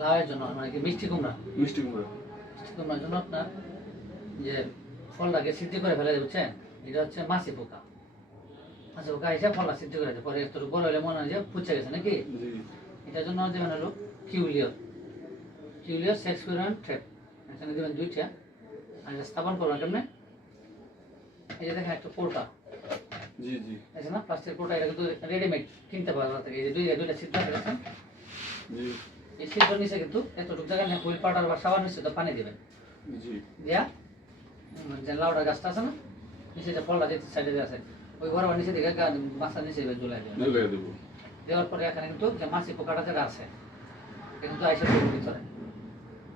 লাউয়ের জন্য মানে কি মিষ্টি কুমড়া? মিষ্টি কুমড়া। মিষ্টি কুমড়ার জন্য আপনার যে ফলটাকে সিদ্ধ করে ফেলে বুঝছেন? এটা হচ্ছে মাছি পোকা। মাছি পোকা এসে ফলটা সিদ্ধ করে দেয়। পরে একটু বড় হলে মনে হয় যে পুচে গেছে নাকি? এটার জন্য দেবেন হলো কিউলিয়র। কিউলিয়র সেক্স পিরিয়ড ট্রেপ। এখানে দেবেন দুইটা। আর স্থাপন করবেন কেমনে? এই যে দেখেন একটা কোটা জি জি। আছে না প্লাস্টিক কোটা এটা কিন্তু রেডিমেড কিনতে পাওয়া যায় এই যে দুই দুইটা ছিদ্র আছে দেখছেন জি। এই ছিদ্র নিচে কিন্তু এতটুকু জায়গা নিয়ে হুইল পাউডার বা সাবান মিশ্রিত পানি দিবেন। জি। দিয়া? যে লাউডার গাছটা আছে না নিচে যে ফলটা যে সাইডে আছে ওই ঘর নিচে দিকে মাছটা নিচে ঝুলাই দেবেন। দেওয়ার পরে এখানে কিন্তু যে মাছি পোকাটা যেটা আছে এটা কিন্তু আইসা ভিতরে।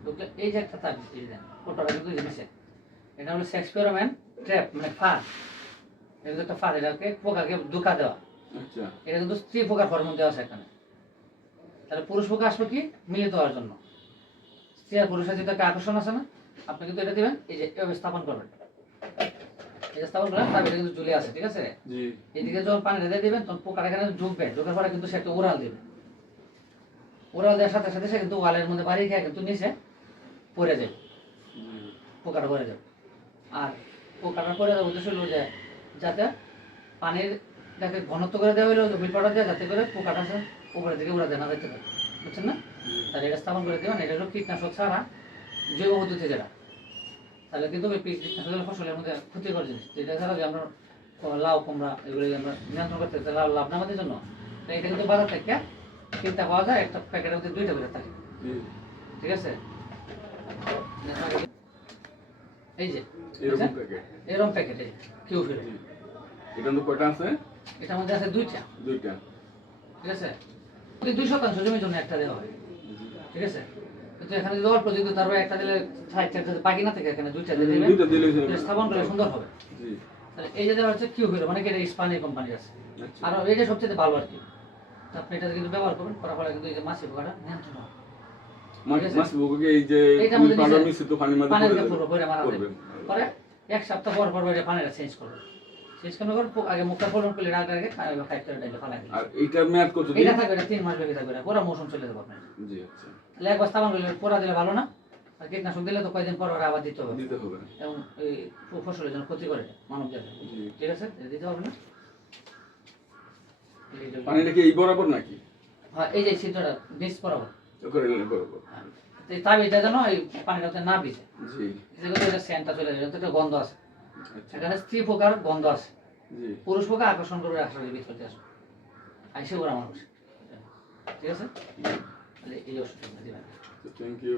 ঢুকলে এই যে একটা তার এই যে কোটাটা কিন্তু নিচে এটা হলো এক্সপেরিমেন ট্র্যাপ মানে ফাঁদ এটা কিন্তু একটা ফাঁদ এটাকে পোকাকে ধোকা দেওয়া। আচ্ছা। এটা কিন্তু স্ত্রী পোকার হরমোন দেওয়া আছে এখানে। তাহলে পুরুষ পোকা আসবে কি? মিলিত হওয়ার জন্য। স্ত্রী আর পুরুষের যেটা একটা আকর্ষণ আছে না আপনি কিন্তু এটা দিবেন এই যে এভাবে স্থাপন করবেন। যে স্থাপন করলেন তার ভিতরে কিন্তু ঝুলে আছে ঠিক আছে? এদিকে যখন পানি দিবেন তখন পোকাটা এখানে ঢুকবে ঢুকার পরে কিন্তু সে একটা উড়াল দিবে। উড়াল দেওয়ার সাথে সাথে সে কিন্তু ওয়ালের মধ্যে বাড়ি খেয়ে কিন্তু নিচে পড়ে যাবে। পোকাটা পড়ে যাবে। আর পোকাটা পড়ে যাবে উদ্দেশ্য হলো যে যাতে পানির যাতে ঘনত্ব করে দেওয়া হলো হুইল পাউডার দেওয়া যাতে করে পোকাটা উপরের দিকে উড়া দেয় না যেতে পারে বুঝছেন না? তাহলে এটা স্থাপন করে দেবেন এটা হলো কীটনাশক ছাড়া জৈব পদ্ধতি যেটা। তাহলে কিন্তু ওই কীটনাশক ফসলের মধ্যে ক্ষতিকর জিনিস যেটা ছাড়া যে আমরা লাউ কুমড়া এগুলো আমরা নিয়ন্ত্রণ করতে চাই, লাভ লাভ না আমাদের জন্য। তো এটা কিন্তু বাজার থেকে কিনতে পাওয়া যায় একটা প্যাকেটের মধ্যে দুইটা করে থাকে। ঠিক আছে? এই যে এরকম প্যাকেট। এরকম প্যাকেট এই কিউ ফিরে মধ্যে কয়টা আছে? মধ্যে আছে দুইটা। দুইটা। ঠিক আছে? দুই শতাংশ জমির জন্য একটা দেওয়া হয়। ঠিক আছে? কিন্তু এখানে যদি অল্প যদি তারপরে একটা দিলে ষাট চারটা বাকি না থেকে এখানে দুইটা দিয়ে দুইটা দিলে এটা স্থাপন করলে সুন্দর হবে। জি। তাহলে এই যে দেওয়া হচ্ছে কিউ হিরো মানে কি এটা স্পানির কোম্পানি আছে। আচ্ছা। আর এটা সবচেয়ে ভালো আর কি। আপনি এটা কিন্তু ব্যবহার করবেন করার ফলে কিন্তু এই যে মাছি পোকাটা নিয়ন্ত্রণ হবে। মাছ এই যে মিশ্রিত পানির মধ্যে পরে এক সপ্তাহ পর পর এটা পানিটা চেঞ্জ করবে। চেঞ্জ করার পর আগে মুখটা ফলন করলে আগে আগে খাইতে ডাইলে ফালাই আর এইটার মেয়াদ কত এটা থাকবে এটা তিন মাস বেশি থাকবে না পুরো মৌসুম চলে যাবে আপনার। জি আচ্ছা। তাহলে একবার স্থাপন করলে পোড়া দিলে ভালো না? আর কীটনাশক দিলে তো কয়েকদিন পর পর আবার দিতে হবে। দিতে হবে। এবং এই ফসলের জন্য ক্ষতি করে মানব জাতি ঠিক আছে? দিতে হবে না। যে- পানিটা কি এই বরাবর নাকি? হ্যাঁ এই যে ছিদ্রটা বীজ বরাবর। করে বরাবর। হ্যাঁ। তাবিজটা যেন এই না ভিজে। জি। যেগুলো সেন্টটা চলে তো গন্ধ আছে। এখানে স্ত্রী পোকার গন্ধ আছে। পুরুষ পোকা আকর্ষণ করবে আসলে ভিতরে আসবে আইসে ওরা মানুষ। ঠিক আছে? তাহলে এই অসুবিধা দিবেন। Thank you